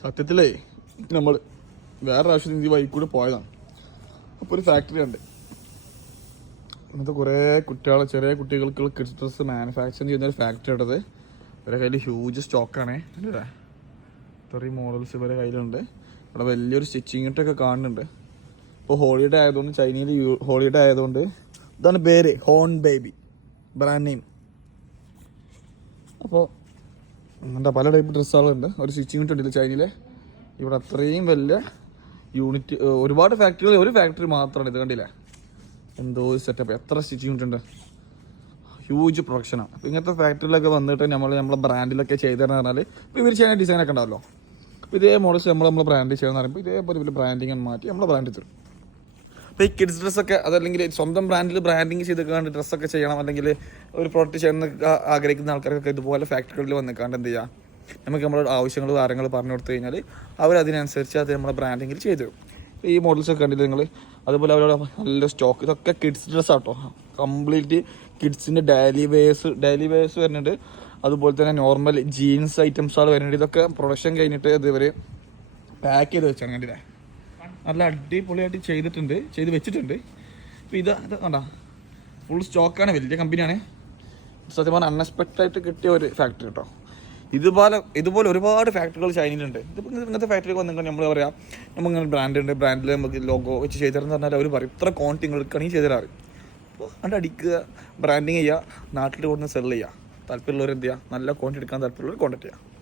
സത്യത്തിലേ നമ്മൾ വേറെ ആവശ്യത്തിന് ഈ വഴി കൂടെ പോയതാണ്. അപ്പോൾ ഒരു ഫാക്ടറി ഉണ്ട്. ഇങ്ങനത്തെ കുറേ കുട്ടികൾ, ചെറിയ കുട്ടികൾക്കുള്ള കിഡ്സ് ഡ്രസ്സ് മാനുഫാക്ചർ ചെയ്യുന്ന ഒരു ഫാക്ടറി ഉള്ളത്. ഇവരുടെ കയ്യിൽ ഹ്യൂജ് സ്റ്റോക്കാണേ. അല്ലേ, ഇത്രയും മോഡൽസ് ഇവരുടെ കയ്യിലുണ്ട്. ഇവിടെ വലിയൊരു സ്റ്റിച്ചിങ് ഇട്ടൊക്കെ കാണുന്നുണ്ട്. ഇപ്പോൾ ഹോളിഡേ ആയതുകൊണ്ട്, ചൈനയിൽ ഹോളിഡേ ആയതുകൊണ്ട് ഇതാണ് പേര്, ഹോൺ ബേബി ബ്രാൻഡ് നെയിം. അപ്പോൾ അങ്ങനത്തെ പല ടൈപ്പ് ഡ്രസ്സുകളുണ്ട്. ഒരു സ്റ്റിച്ചിങ് ഇട്ടുണ്ടല്ലോ ചൈനയിലെ. ഇവിടെ അത്രയും വലിയ യൂണിറ്റ്, ഒരുപാട് ഫാക്ടറികൾ, ഒരു ഫാക്ടറി മാത്രമാണ് ഇത്. കണ്ടില്ലേ എന്തോ സെറ്റപ്പ്, എത്ര സ്റ്റിച്ചിങ് ഇട്ടുണ്ട്, ഹ്യൂജ് പ്രൊഡക്ഷനാണ്. അപ്പോൾ ഇങ്ങനത്തെ ഫാക്ടറിയിലൊക്കെ വന്നിട്ട് നമ്മളെ ബ്രാൻഡിലൊക്കെ ചെയ്തതെന്ന് പറഞ്ഞാൽ, ഇപ്പോൾ ഇവർ ചെയ്യുന്ന ഡിസൈനൊക്കെ ഉണ്ടാവല്ലോ, അപ്പോൾ ഇതേ മോഡൽസ് നമ്മളെ ബ്രാൻഡ് ചെയ്യുമെന്ന് പറയുമ്പോൾ ഇതേപോലെ വലിയ ബ്രാൻഡിങ് മാറ്റി നമ്മളെ ബ്രാൻഡിൽ തരും. അപ്പോൾ ഈ കിഡ്സ് ഡ്രസ്സൊക്കെ, അതല്ലെങ്കിൽ സ്വന്തം ബ്രാൻഡിൽ ബ്രാൻഡിങ് ചെയ്ത് ഡ്രസ്സൊക്കെ ചെയ്യണം, അല്ലെങ്കിൽ ഒരു പ്രൊഡക്റ്റ് ചെയ്യണമെന്ന് ആഗ്രഹിക്കുന്ന ആൾക്കാർക്കൊക്കെ ഇതുപോലെ ഫാക്ടറികളിൽ വന്നിക്കാണ്ട് എന്ത് ചെയ്യുക, നമുക്ക് നമ്മുടെ ആവശ്യങ്ങൾ കാര്യങ്ങൾ പറഞ്ഞു കൊടുത്തു കഴിഞ്ഞാൽ അവരതിനനുസരിച്ച് അത് നമ്മുടെ ബ്രാൻഡിങ്ങിൽ ചെയ്തു തരും. ഈ മോഡൽസൊക്കെ കണ്ടില്ല നിങ്ങൾ. അതുപോലെ അവരുടെ നല്ല സ്റ്റോക്ക്, ഇതൊക്കെ കിഡ്സ് ഡ്രസ്സാട്ടോ, കംപ്ലീറ്റ് കിഡ്സിൻ്റെ ഡെയിലി വെയേഴ്സ് വരുന്നുണ്ട്. അതുപോലെ തന്നെ നോർമൽ ജീൻസ് ഐറ്റംസുകൾ വരുന്നുണ്ട്. ഇതൊക്കെ പ്രൊഡക്ഷൻ കഴിഞ്ഞിട്ട് ഇത് ഇവർ പാക്ക് ചെയ്ത് വെച്ചാണ്. കണ്ടില്ലേ, നല്ല അടിപൊളിയായിട്ട് ചെയ്ത് വെച്ചിട്ടുണ്ട്. ഇപ്പോൾ ഇത് കണ്ട ഫുൾ സ്റ്റോക്കാണ്, വലിയ കമ്പനിയാണ്. സത്യം പറഞ്ഞാൽ അൺഎക്സ്പെക്റ്റഡ് ആയിട്ട് കിട്ടിയ ഒരു ഫാക്ടറി കേട്ടോ. ഇതുപോലെ ഒരുപാട് ഫാക്ടറികൾ ചൈനയിലുണ്ട്. ഇതിപ്പോൾ ഇങ്ങനത്തെ ഫാക്ടറിക്ക് വന്നിട്ട് നമ്മൾ പറയാം, നമുക്കിങ്ങനെ ബ്രാൻഡിൽ നമുക്ക് ലോഗോ വെച്ച് ചെയ്തു തരുന്ന പറഞ്ഞാൽ അവർ പറയും ഇത്ര ക്വാണ്ടിറ്റി എടുക്കുകയാണെങ്കിൽ ചെയ്തു തരാറ്. അപ്പോൾ അത് അടിക്കുക, ബ്രാൻഡിങ് ചെയ്യുക, നാട്ടിൽ കൊടുന്ന് സെൽ ചെയ്യുക. താല്പര്യമുള്ളവർ എന്ത് ചെയ്യുക, നല്ല ക്വാണ്ടിറ്റി എടുക്കാൻ താല്പര്യമുള്ളവർ കോൺടാക്ട് ചെയ്യുക.